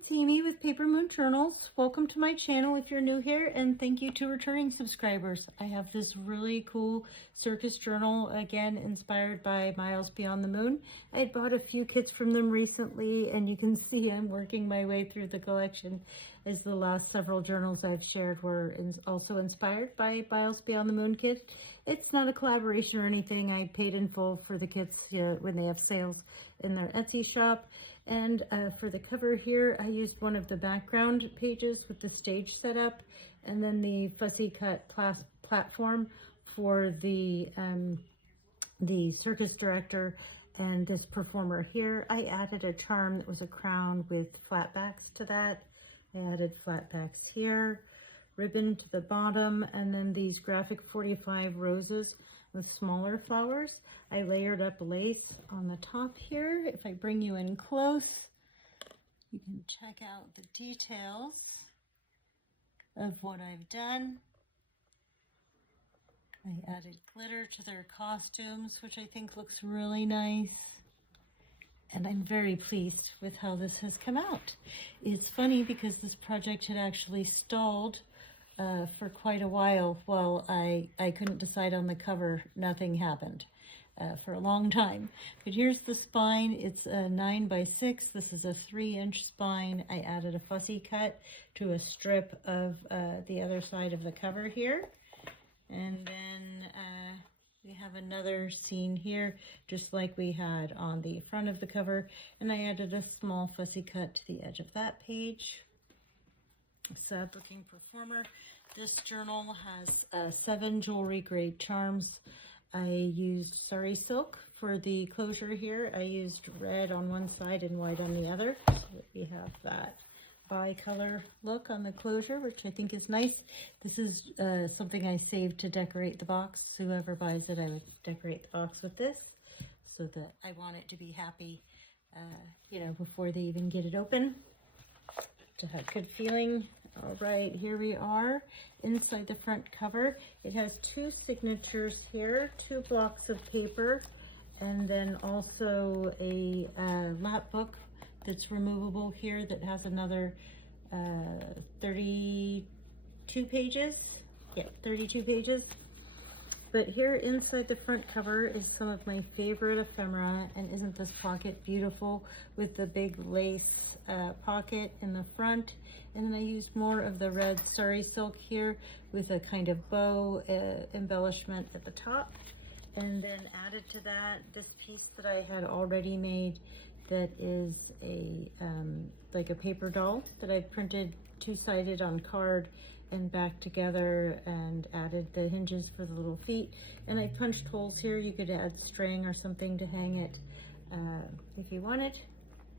It's Amy with Paper Moon Journals. Welcome to my channel if you're new here, and thank you to returning subscribers. I have this really cool circus journal, again inspired by Miles Beyond the Moon. I had bought a few kits from them recently, and you can see I'm working my way through the collection as the last several journals I've shared were also inspired by Miles Beyond the Moon kit. It's not a collaboration or anything. I paid in full for the kits when they have sales in their Etsy shop. And for the cover here, I used one of the background pages with the stage set up, and then the fussy cut platform for the circus director and this performer here. I added a charm that was a crown with flat backs to that. I added flat backs here, ribbon to the bottom, and then these graphic 45 roses with smaller flowers. I layered up lace on the top here. If I bring you in close, you can check out the details of what I've done. I added glitter to their costumes, which I think looks really nice. And I'm very pleased with how this has come out. It's funny because this project had actually stalled for quite a while while I couldn't decide on the cover. Nothing happened for a long time. But here's the spine. It's a 9x6. This is a 3-inch spine. I added a fussy cut to a strip of the other side of the cover here. And then we have another scene here, just like we had on the front of the cover. And I added a small fussy cut to the edge of that page. Sad looking performer. This journal has 7 jewelry grade charms. I used sari silk for the closure here. I used red on one side and white on the other, so that we have that bi-color look on the closure, which I think is nice. This is something I saved to decorate the box. Whoever buys it, I would decorate the box with this, so that I want it to be happy, you know, before they even get it open, to have good feeling. All right, here we are inside the front cover. It has 2 signatures here, 2 blocks of paper, and then also a lapbook that's removable here that has another 32 pages. Yeah, 32 pages. But here inside the front cover is some of my favorite ephemera, and isn't this pocket beautiful with the big lace pocket in the front? And then I used more of the red sari silk here with a kind of bow embellishment at the top. And then added to that this piece that I had already made that is a like a paper doll that I printed 2-sided on card and back together, and added the hinges for the little feet. And I punched holes here. You could add string or something to hang it if you wanted.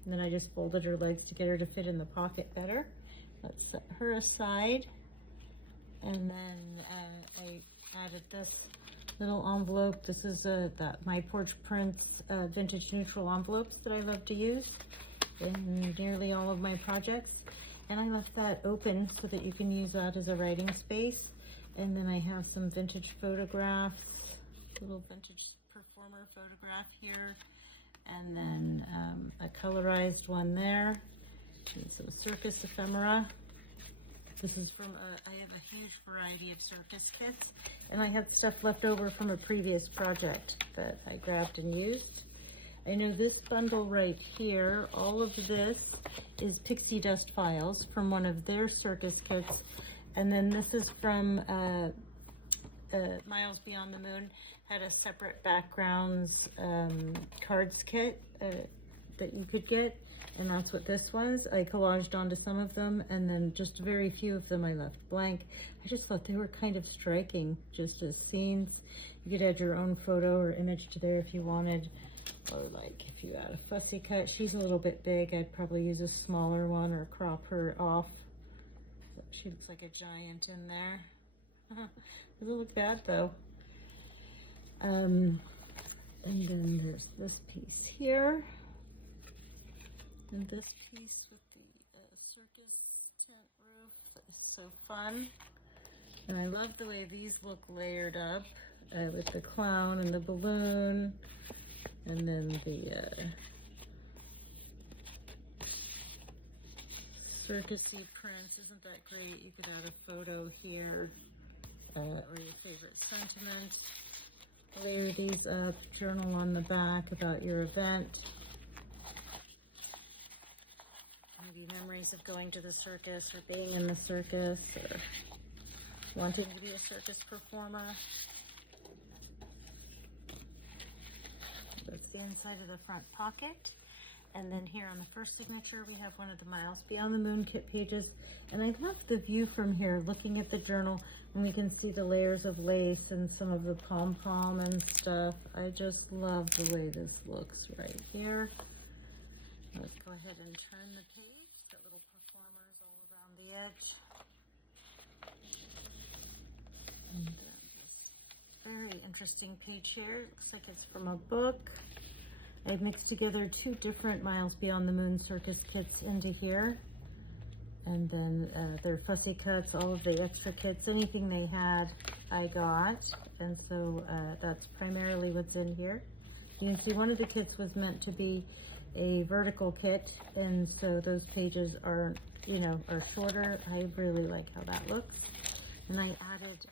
And then I just folded her legs to get her to fit in the pocket better. Let's set her aside. And then I added this little envelope. This is My Porch Prints vintage neutral envelopes that I love to use in nearly all of my projects. And I left that open so that you can use that as a writing space. And then I have some vintage photographs, little vintage performer photograph here, and then a colorized one there, and some circus ephemera. This is from, I have a huge variety of circus kits, and I had stuff left over from a previous project that I grabbed and used. I know this bundle right here, all of this is pixie dust files from one of their circus kits. And then this is from Miles Beyond the Moon, had a separate backgrounds cards kit that you could get. And that's what this was. I collaged onto some of them, and then just very few of them I left blank. I just thought they were kind of striking, just as scenes. You could add your own photo or image to there if you wanted. Or like if you add a fussy cut, she's a little bit big. I'd probably use a smaller one or crop her off. She looks like a giant in there. Doesn't look bad though. And then there's this piece here. And this piece with the circus tent roof that is so fun. And I love the way these look layered up with the clown and the balloon. And then the Circusy prints, isn't that great? You could add a photo here, or your favorite sentiment. Layer these up, journal on the back about your event. Maybe memories of going to the circus or being in the circus or wanting to be a circus performer. That's the inside of the front pocket. And then here on the first signature, we have one of the Miles Beyond the Moon kit pages. And I love the view from here, looking at the journal, and we can see the layers of lace and some of the pom-pom and stuff. I just love the way this looks right here. Let's go ahead and turn the page. Got little performers all around the edge. And this very interesting page here. Looks like it's from a book. I mixed together two different Miles Beyond the Moon circus kits into here. And then their fussy cuts, all of the extra kits, anything they had, I got. And so that's primarily what's in here. You can see one of the kits was meant to be a vertical kit, and so those pages are, you know, are shorter. I really like how that looks. And I added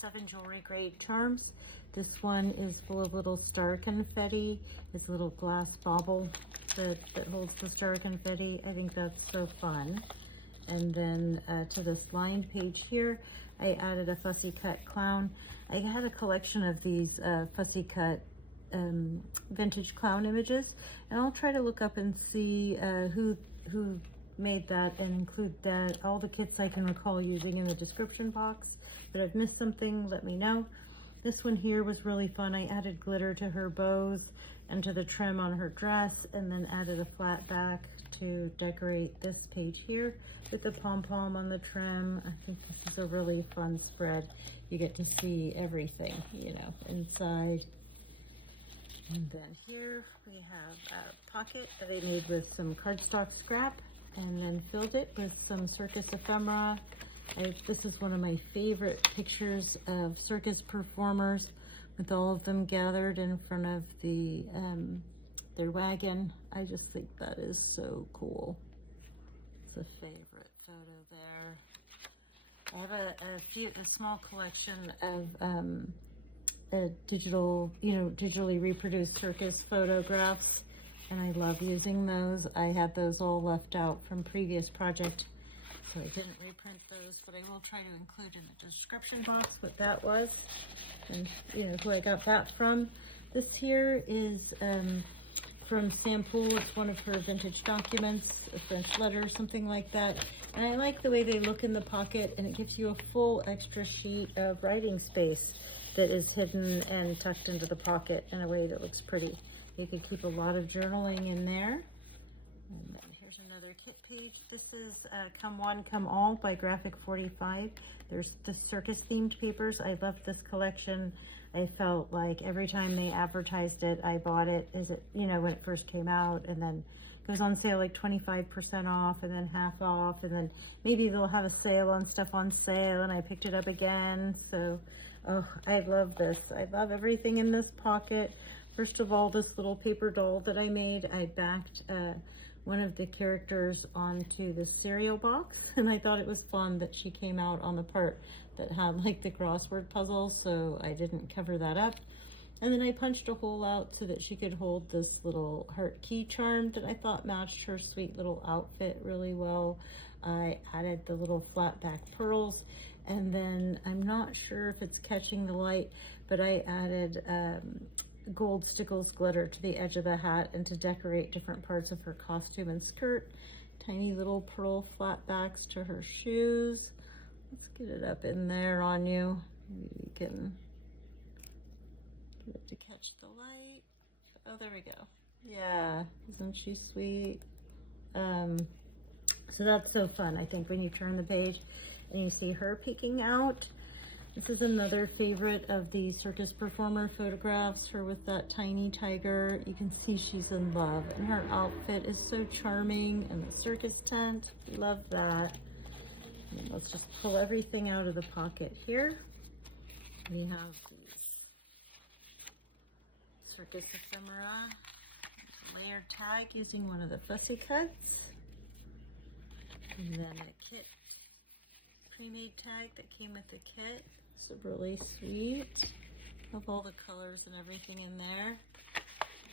7 jewelry grade charms. This one is full of little star confetti. It's a little glass bauble that holds the star confetti. I think that's so fun. And then to this lined page here, I added a fussy cut clown. I had a collection of these fussy cut vintage clown images, and I'll try to look up and see who made that and include that, all the kits I can recall using, in the description box. But I've missed something, let me know. This one here was really fun. I added glitter to her bows and to the trim on her dress, and then added a flat back to decorate this page here with the pom-pom on the trim. I think this is a really fun spread. You get to see everything, you know, inside. And then here we have a pocket that I made with some cardstock scrap, and then filled it with some circus ephemera. This is one of my favorite pictures of circus performers, with all of them gathered in front of their wagon. I just think that is so cool. It's a favorite photo there. I have a small collection of digitally reproduced circus photographs, and I love using those. I had those all left out from previous project, so I didn't reprint those, but I will try to include in the description box what that was and, you know, who I got that from. This here is from Sam Poole. It's one of her vintage documents, a French letter, something like that. And I like the way they look in the pocket, and it gives you a full extra sheet of writing space that is hidden and tucked into the pocket in a way that looks pretty. You could keep a lot of journaling in there. And then here's another kit page. This is Come One, Come All by Graphic 45. There's the circus themed papers. I loved this collection. I felt like every time they advertised it, I bought it, when it first came out, and then it goes on sale like 25% off, and then half off, and then maybe they'll have a sale on stuff on sale, and I picked it up again. So, oh, I love this. I love everything in this pocket. First of all, this little paper doll that I made, I backed one of the characters onto the cereal box, and I thought it was fun that she came out on the part that had like the crossword puzzle, so I didn't cover that up. And then I punched a hole out so that she could hold this little heart key charm that I thought matched her sweet little outfit really well. I added the little flat back pearls, and then I'm not sure if it's catching the light, but I added gold stickles glitter to the edge of the hat and to decorate different parts of her costume and skirt. Tiny little pearl flat backs to her shoes. Let's get it up in there on you. Maybe we can get it to catch the light. Oh, there we go. Yeah, isn't she sweet? So that's so fun, I think, when you turn the page and you see her peeking out. This is another favorite of the circus performer photographs, her with that tiny tiger. You can see she's in love, and her outfit is so charming, and the circus tent, love that. And let's just pull everything out of the pocket here. We have these circus ephemera, layered tag using one of the fussy cuts. And then the kit pre-made tag that came with the kit. It's really sweet. Of all the colors and everything in there.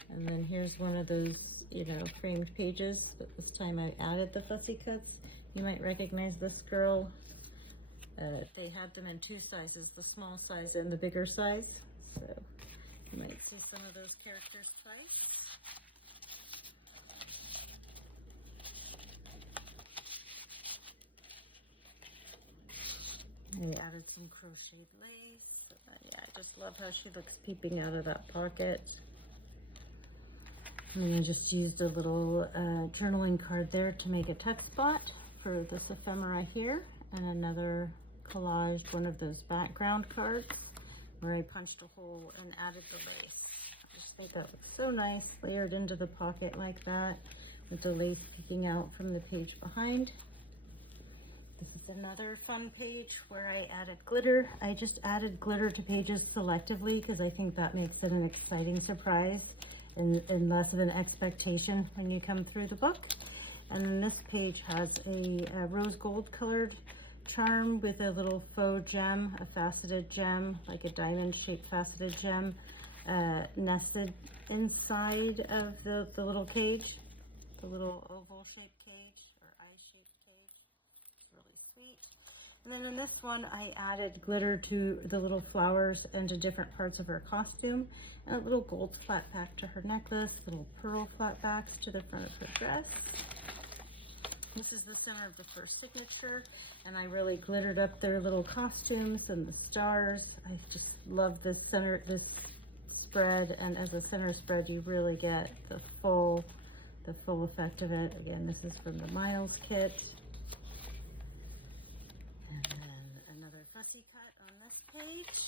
And then here's one of those, you know, framed pages, but this time I added the fussy cuts. You might recognize this girl. They had them in two sizes, the small size and the bigger size. So you might see some of those characters twice. I added some crocheted lace. Yeah, I just love how she looks peeping out of that pocket. And I just used a little journaling card there to make a tuck spot for this ephemera here, and another collaged one of those background cards where I punched a hole and added the lace. I just think that looks so nice, layered into the pocket like that, with the lace peeking out from the page behind. This is another fun page where I added glitter. I just added glitter to pages selectively because I think that makes it an exciting surprise and less of an expectation when you come through the book. And then this page has a rose gold colored charm with a little faux gem, a faceted gem, like a diamond shaped faceted gem, nested inside of the little cage, the little oval shaped cage or eye shaped cage. It's really sweet. And then in this one, I added glitter to the little flowers and to different parts of her costume, and a little gold flat back to her necklace, little pearl flat backs to the front of her dress. This is the center of the first signature, and I really glittered up their little costumes and the stars. I just love this spread, and as a center spread, you really get the full effect of it. Again, this is from the Miles kit. And then another fussy cut on this page.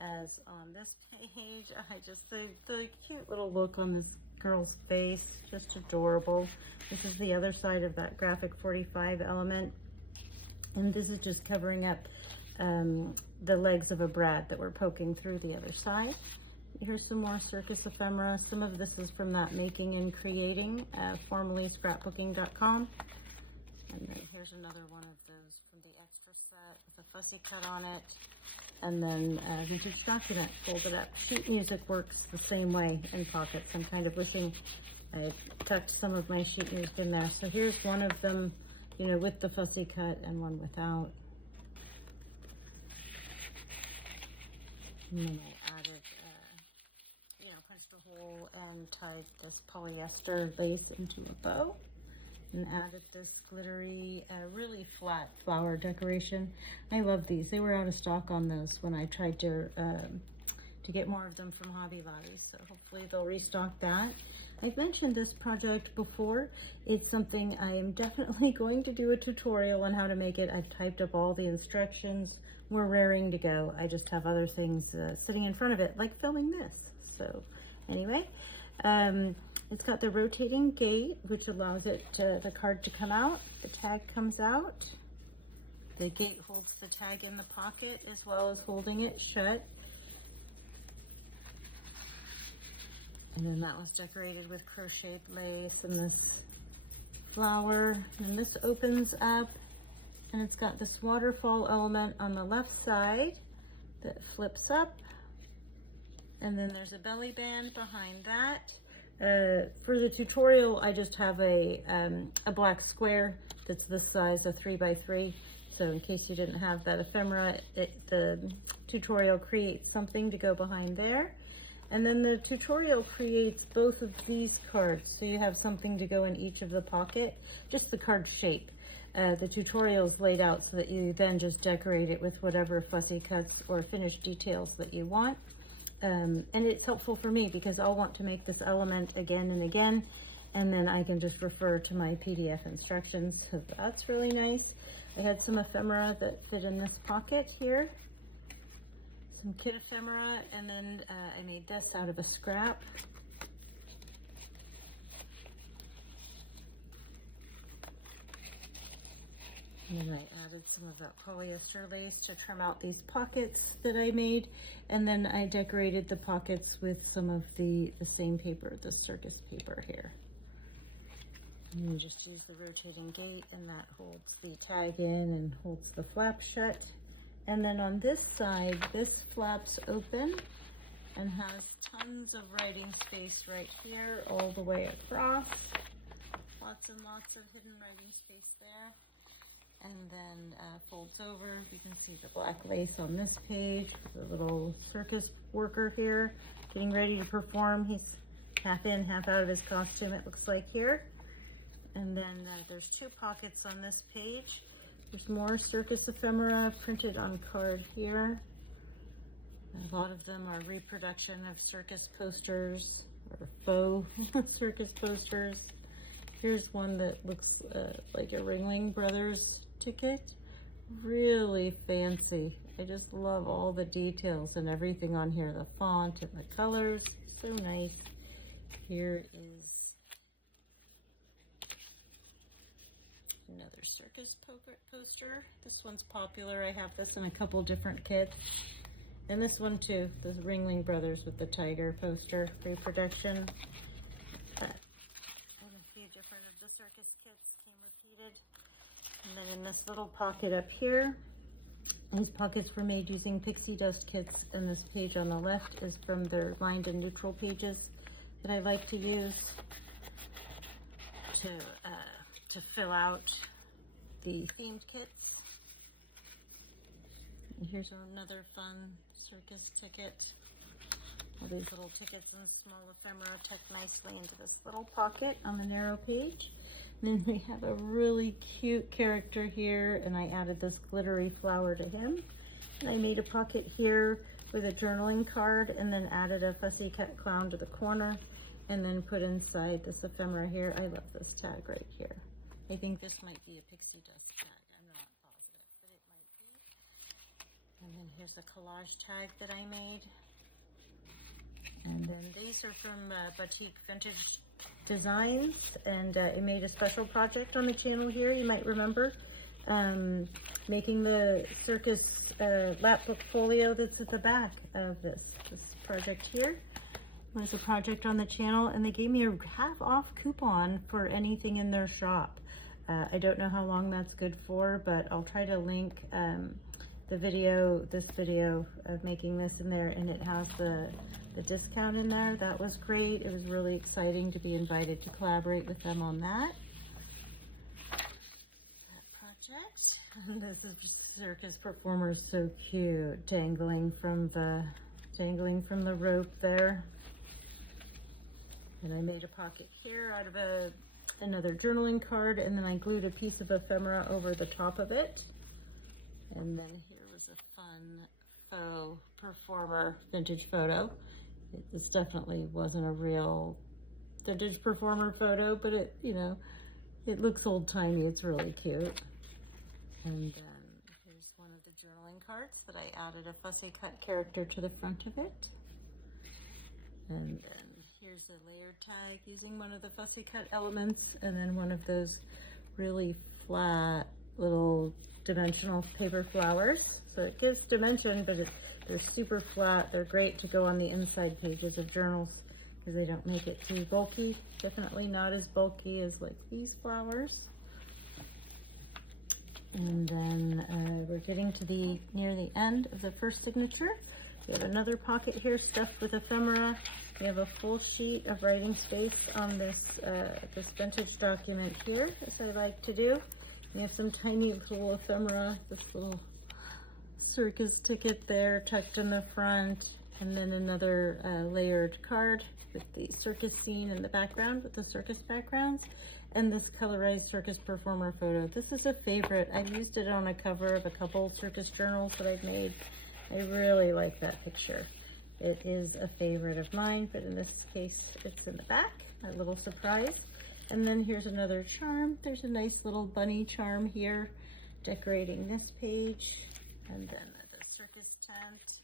As on this page, I just, the cute little look on this girl's face, just adorable. This is the other side of that graphic 45 element. And this is just covering up the legs of a brad that were poking through the other side. Here's some more Circus ephemera. Some of this is from that Making and Creating, formerly scrapbooking.com. And then here's another one of those from the extra set with a fussy cut on it. And then vintage document folded up. Sheet music works the same way in pockets. I'm kind of wishing I tucked some of my sheet music in there. So here's one of them, you know, with the fussy cut and one without. And then I added, you know, punched a hole and tied this polyester lace into a bow. And added this glittery, really flat flower decoration. I love these. They were out of stock on those when I tried to get more of them from Hobby Lobby. So hopefully they'll restock that. I've mentioned this project before. It's something I am definitely going to do a tutorial on how to make it. I've typed up all the instructions. We're raring to go. I just have other things sitting in front of it, like filming this. So anyway. It's got the rotating gate, which allows the card to come out. The tag comes out. The gate holds the tag in the pocket as well as holding it shut. And then that was decorated with crocheted lace and this flower. And this opens up, and it's got this waterfall element on the left side that flips up. And then there's a belly band behind that. For the tutorial, I just have a black square that's this size, a 3x3. So in case you didn't have that ephemera, the tutorial creates something to go behind there. And then the tutorial creates both of these cards. So you have something to go in each of the pocket, just the card shape. The tutorial is laid out so that you then just decorate it with whatever fussy cuts or finished details that you want. And it's helpful for me because I'll want to make this element again and again, and then I can just refer to my PDF instructions. So that's really nice. I had some ephemera that fit in this pocket here, some kit ephemera, and then I made this out of a scrap. And then I added some of that polyester lace to trim out these pockets that I made. And then I decorated the pockets with some of the same paper, the Circus paper here. And you just use the rotating gate, and that holds the tag in and holds the flap shut. And then on this side, this flaps open and has tons of writing space right here all the way across. Lots and lots of hidden writing space there. And then folds over. You can see the black lace on this page. The little circus worker here getting ready to perform. He's half in, half out of his costume, it looks like here. And then there's two pockets on this page. There's more circus ephemera printed on card here. A lot of them are reproduction of circus posters or faux circus posters. Here's one that looks like a Ringling Brothers ticket. Really fancy. I just love all the details and everything on here. The font and the colors, so nice. Here is another circus poster. This one's popular. I have this in a couple different kits. And this one too, the Ringling Brothers with the tiger poster reproduction. And a few different of the circus kits came repeated. And then in this little pocket up here, these pockets were made using pixie dust kits, and this page on the left is from their lined and neutral pages that I like to use to fill out the themed kits. And here's another fun circus ticket. All these little tickets and small ephemera tucked nicely into this little pocket on the narrow page. And then we have a really cute character here, and I added this glittery flower to him. And I made a pocket here with a journaling card, and then added a fussy cut clown to the corner, and then put inside this ephemera here. I love this tag right here. I think this might be a pixie dust tag. I'm not positive, but it might be. And then here's a collage tag that I made. And then these are from Boutique Vintage Designs, and I made a special project on the channel here, you might remember, making the Circus lapbook folio that's at the back of this project here. Was a project on the channel, and they gave me a half-off coupon for anything in their shop. I don't know how long that's good for, but I'll try to link this video of making this in there, and it has the discount in there. That was great. It was really exciting to be invited to collaborate with them on that project. And this is circus performers, so cute, dangling from the rope there. And I made a pocket here out of another journaling card, and then I glued a piece of ephemera over the top of it. And then here was a fun faux performer vintage photo. This definitely wasn't a real vintage performer photo, but it, you know, it looks old-timey. It's really cute. And then here's one of the journaling cards that I added a fussy cut character to the front of it. And then here's the layered tag using one of the fussy cut elements, and then one of those really flat little dimensional paper flowers. So it gives dimension, but they're super flat. They're great to go on the inside pages of journals because they don't make it too bulky. Definitely not as bulky as like these flowers. And then we're getting to near the end of the first signature. We have another pocket here stuffed with ephemera. We have a full sheet of writing space on this vintage document here, as I like to do. We have some tiny little ephemera, this little circus ticket there tucked in the front, and then another layered card with the circus scene in the background with the circus backgrounds, and this colorized circus performer photo. This is a favorite. I've used it on a cover of a couple circus journals that I've made. I really like that picture. It is a favorite of mine, but in this case, it's in the back, a little surprise. And then here's another charm. There's a nice little bunny charm here decorating this page. And then the circus tent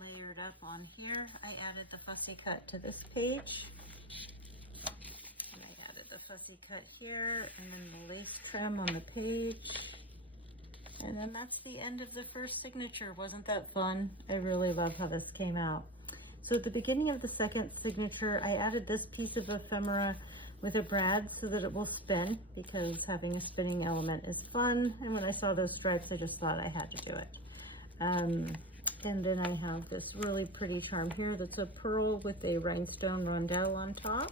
layered up on here. I added the fussy cut to this page. And I added the fussy cut here, and then the lace trim on the page. And then that's the end of the first signature. Wasn't that fun? I really love how this came out. So at the beginning of the second signature, I added this piece of ephemera with a brad so that it will spin, because having a spinning element is fun. And when I saw those stripes, I just thought I had to do it. And then I have this really pretty charm here that's a pearl with a rhinestone rondelle on top.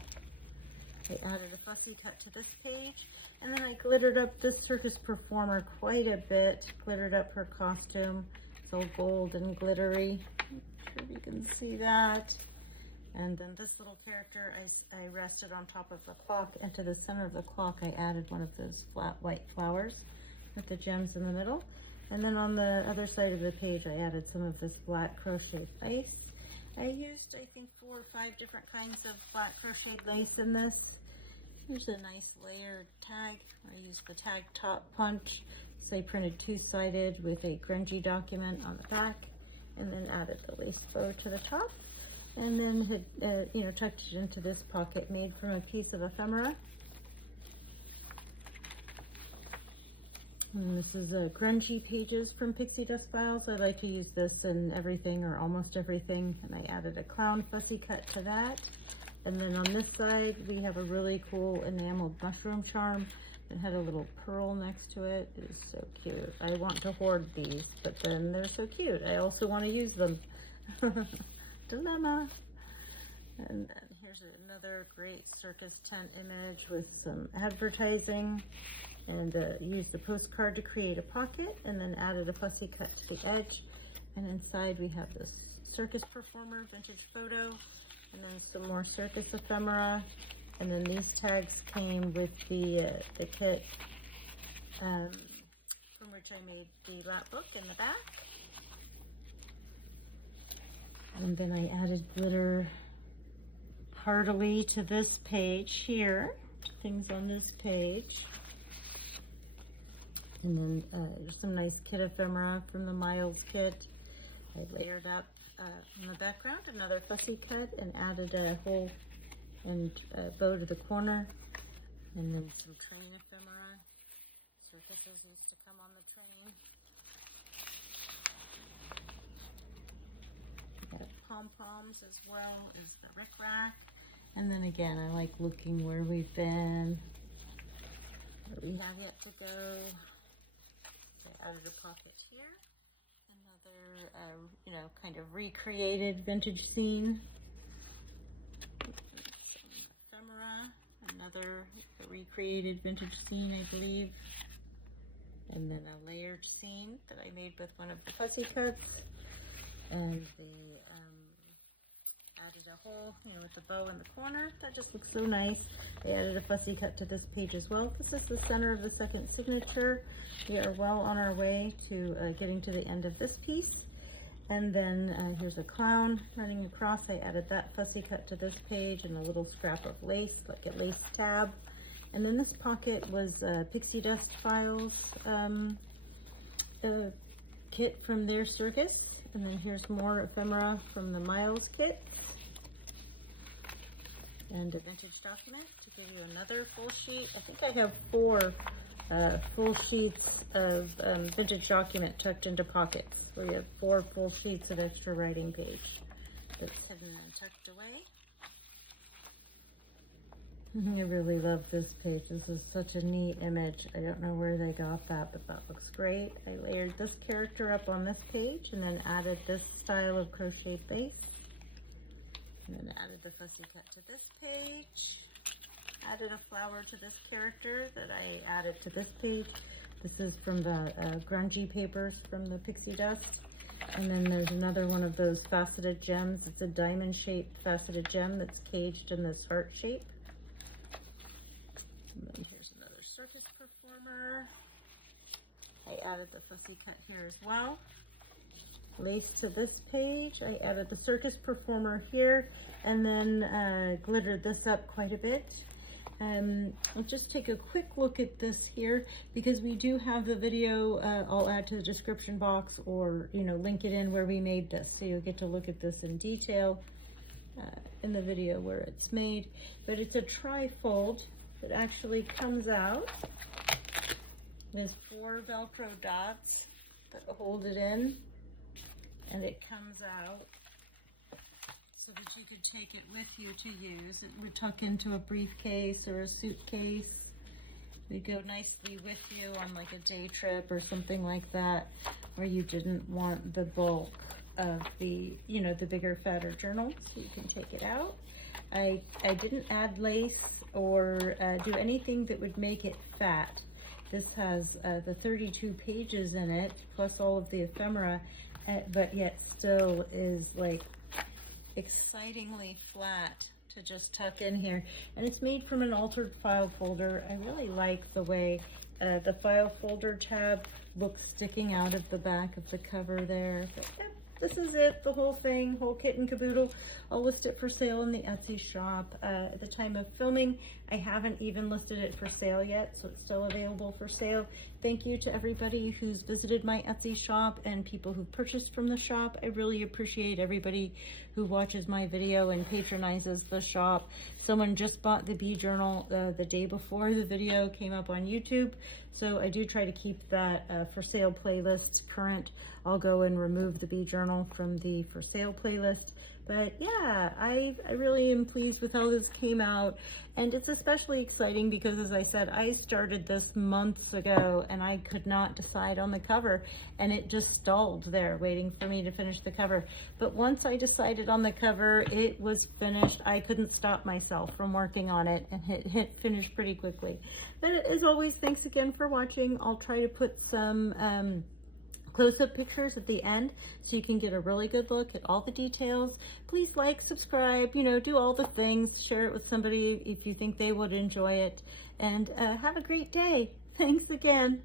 I added a fussy cut to this page, and then I glittered up this circus performer quite a bit, glittered up her costume. It's all gold and glittery. I'm sure you can see that. And then this little character, I rested on top of the clock, and to the center of the clock I added one of those flat white flowers with the gems in the middle. And then on the other side of the page I added some of this black crocheted lace. I used, I think, 4 or 5 different kinds of black crocheted lace in this. Here's a nice layered tag. I used the tag top punch. So I printed 2-sided with a grungy document on the back, and then added the lace bow to the top. And then had, tucked it into this pocket made from a piece of ephemera. And this is grungy pages from Pixie Dust Files. I like to use this in everything or almost everything. And I added a clown fussy cut to that. And then on this side, we have a really cool enameled mushroom charm. It had a little pearl next to it. It is so cute. I want to hoard these, but then they're so cute. I also want to use them. Dilemma. And then here's another great circus tent image with some advertising, and used a postcard to create a pocket, and then added a fussy cut to the edge. And inside we have this circus performer vintage photo, and then some more circus ephemera, and then these tags came with the kit from which I made the lapbook in the back. And then I added glitter heartily to this page here, things on this page. And then there's some nice kit ephemera from the Miles kit. I layered up in the background another fussy cut and added a hole and bow to the corner. And then some train ephemera. Circuses used to come on the train. Pom-poms as well as the rickrack. And then again, I like looking where we've been, what we have yet to go. So I added a pocket here. Another, kind of recreated vintage scene. Some ephemera. Another recreated vintage scene, I believe. And then a layered scene that I made with one of the fussy cuts. And added a hole, with the bow in the corner. That just looks so nice. I added a fussy cut to this page as well. This is the center of the second signature. We are well on our way to getting to the end of this piece. And then here's a clown running across. I added that fussy cut to this page and a little scrap of lace, like a lace tab. And then this pocket was Pixie Dust Files kit from their Circus. And then here's more ephemera from the Miles kit. And a vintage document to give you another full sheet. I think I have 4 full sheets of vintage document tucked into pockets. So we have 4 full sheets of extra writing page that's hidden and tucked away. I really love this page. This is such a neat image. I don't know where they got that, but that looks great. I layered this character up on this page and then added this style of crocheted base. And then added the fussy cut to this page. Added a flower to this character that I added to this page. This is from the grungy papers from the Pixie Dust. And then there's another one of those faceted gems. It's a diamond-shaped faceted gem that's caged in this heart shape. And then here's another circus performer. I added the fussy cut here as well. Lace to this page. I added the circus performer here, and then glittered this up quite a bit. I'll just take a quick look at this here because we do have the video. I'll add to the description box, or link it in where we made this, so you'll get to look at this in detail in the video where it's made. But it's a tri-fold that actually comes out. There's 4 Velcro dots that hold it in, and it comes out so that you could take it with you to use. It would tuck into a briefcase or a suitcase. They go nicely with you on like a day trip or something like that, where you didn't want the bulk of the, you know, the bigger, fatter journal, so you can take it out. I didn't add lace or do anything that would make it fat. This has the 32 pages in it, plus all of the ephemera, but yet still is like excitingly flat to just tuck in here. And it's made from an altered file folder. I really like the way the file folder tab looks sticking out of the back of the cover there. But, yeah, this is it, the whole thing, whole kit and caboodle. I'll list it for sale in the Etsy shop. At the time of filming, I haven't even listed it for sale yet, so it's still available for sale. Thank you to everybody who's visited my Etsy shop and people who purchased from the shop. I really appreciate everybody who watches my video and patronizes the shop. Someone just bought the bee journal the day before the video came up on YouTube, so I do try to keep that for sale playlist current. I'll go and remove the bee journal from the for sale playlist. But yeah, I really am pleased with how this came out, and it's especially exciting because, as I said, I started this months ago and I could not decide on the cover, and it just stalled there waiting for me to finish the cover. But once I decided on the cover, it was finished. I couldn't stop myself from working on it, and it finished pretty quickly. But as always, thanks again for watching. I'll try to put some close-up pictures at the end so you can get a really good look at all the details. Please like, subscribe, you know, do all the things, share it with somebody if you think they would enjoy it, and have a great day. Thanks again.